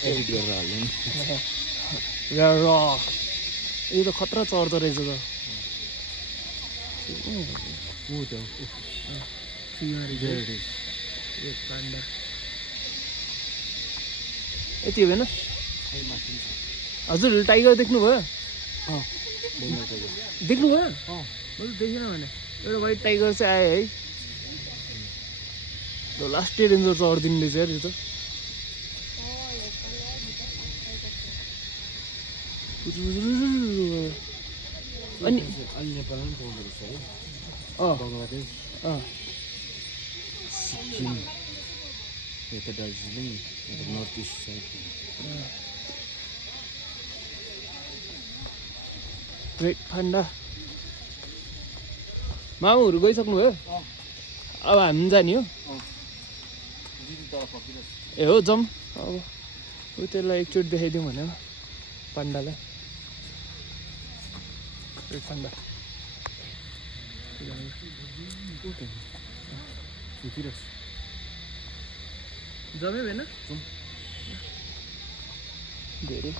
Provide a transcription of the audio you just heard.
edit गरेर हाल्नु नि यो त खतरा चढ्दो रहेछ त पान्डा यति भएन हजुर टाइगर देख्नुभयो देख्नुभयो मैले देखेन भने एउटा वाइट टाइगर चाहिँ आयो है लास्टै रेन्जर चढिदिनु रहेछ यार यो त अनि अहिले नेपालमा पनि पाउँदो रहेछ है बङ्गलादेश सिक्किम यता दार्जिलिङ यता north east side great panda मामुहरू गइसक्नुभयो अब हामी जाने हो ए हो जाउँ अब ऊ त्यसलाई एकचोटि देखाइदिउँ भनेर पान्डालाई ग्रेट पान्डा जम्यो भएन धेरै